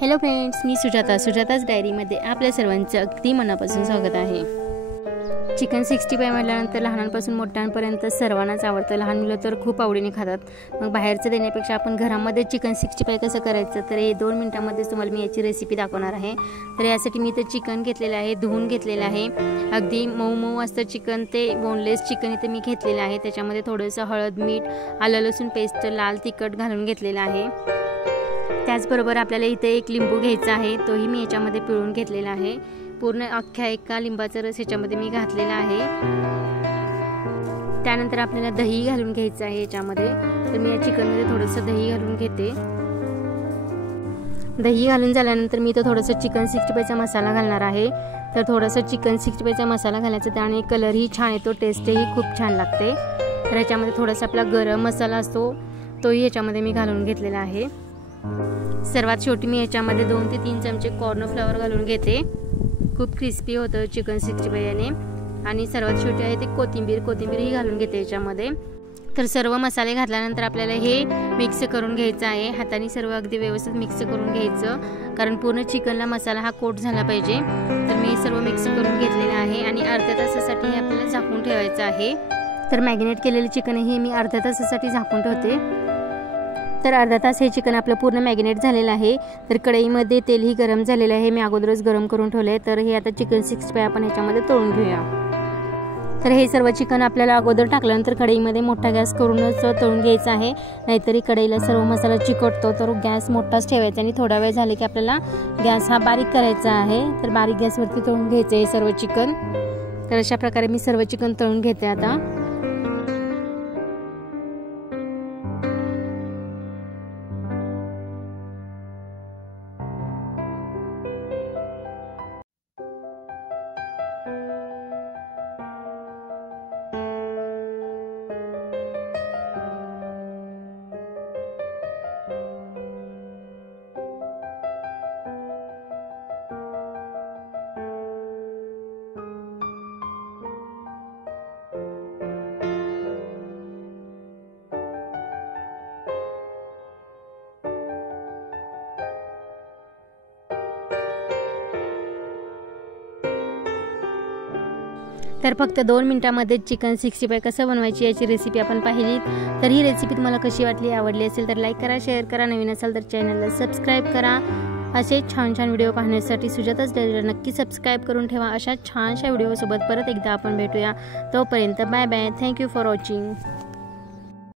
Hello friends, मी सुजाताच डायरीमध्ये आपल्या सर्वांचं अगदी मनापासून स्वागत आहे। चिकन 65 म्हटल्यानंतर लहानांपासून मोठ्यांपर्यंत सर्वांनाच आवडतं। लहान मुलं तर खूप आवडीने खातात। मग बाहेरचं देण्यापेक्षा आपण घरामध्ये चिकन 65 कसं करायचं तर हे 2 मिनिटांमध्येच तुम्हाला मी याची रेसिपी दाखवणार आहे। तर यासाठी मी इथे चिकन घेतलेलं आहे, धुवून घेतलेलं आहे। अगदी मऊ मऊ असतं चिकन, ते बोनलेस चिकन इथे मी घेतलेलं आहे। त्याच्यामध्ये थोडंसं हळद, मीठ, आलं लसूण पेस्ट, लाल तिखट घालून घेतलेलं आहे। त्याचबरोबर आपल्याला इथे एक लिंबू घ्यायचा आहे, तोही मी याच्यामध्ये पिळून घेतलेला आहे। पूर्ण अख्ख्या एका लिंबाचा रस याच्यामध्ये मी घातलेला आहे। त्यानंतर आपल्याला दही घालून घ्यायचं आहे याच्यामध्ये। तर मी या चिकनमध्ये थोडंसं दही घालून घेते। दही घालून झाल्यानंतर मी इथं थोडंसं चिकन 65चा मसाला घालणार आहे। तर थोडंसं चिकन 65चा मसाला घालायचा, त्याने कलरही छान येतो, टेस्टही खूप छान लागते। तर याच्यामध्ये थोडासा आपला गरम मसाला असतो, तोही याच्यामध्ये मी घालून घेतलेला आहे। सर्वात शेवटी मी याच्यामध्ये 2 ते 3 चमचे कॉर्न फ्लावर घालून घेते। खूप क्रिस्पी होतं चिकन 65 याने। आणि सर्वात शेवटी आहे ते कोथिंबीरही घालून घेते याच्यामध्ये। तर सर्व मसाले घातल्यानंतर आपल्याला हे मिक्स करून घ्यायचं आहे। हाताने सर्व अगदी व्यवस्थित मिक्स करून घ्यायचं, कारण पूर्ण चिकनला मसाला हा कोट झाला पाहिजे। तर मी सर्व मिक्स करून घेतलेलं आहे आणि अर्ध्या तासासाठी हे आपल्याला झाकून ठेवायचं आहे। तर मॅरिनेट केलेले चिकनही मी अर्ध्या तासासाठी झाकून ठेवते। तर अर्धा तास हे चिकन आपलं पूर्ण मॅरिनेट झालेलं आहे। तर कढईमध्ये तेलही गरम झालेलं आहे, मी अगोदरच गरम करून ठेवलं आहे। तर हे आता चिकन 65 आपण ह्याच्यामध्ये तळून घेऊया। तर हे सर्व चिकन आपल्याला अगोदर टाकल्यानंतर कढईमध्ये मोठा गॅस करूनच तळून घ्यायचं आहे, नाहीतरी कढईला सर्व मसाला चिकटतो। तर गॅस मोठाच ठेवायचा आणि थोडा वेळ झाले की आपल्याला गॅस हा बारीक करायचा आहे। तर बारीक गॅसवरती तळून घ्यायचं हे सर्व चिकन। तर अशा प्रकारे मी सर्व चिकन तळून घेते आता। तर फक्त 2 मिनिटांमध्ये चिकन 65 कसं बनवायची याची रेसिपी आपण पाहिली। तर ही रेसिपी तुम्हाला कशी वाटली, आवडली असेल तर लाईक करा, शेअर करा, नवीन असाल तर चॅनलला सबस्क्राईब करा। असे छान छान व्हिडिओ पाहण्यासाठी सुजाताच डायरीला नक्की सबस्क्राईब करून ठेवा। अशा छानशा व्हिडिओसोबत परत एकदा आपण भेटूया। तोपर्यंत bye bye, thank you for watching.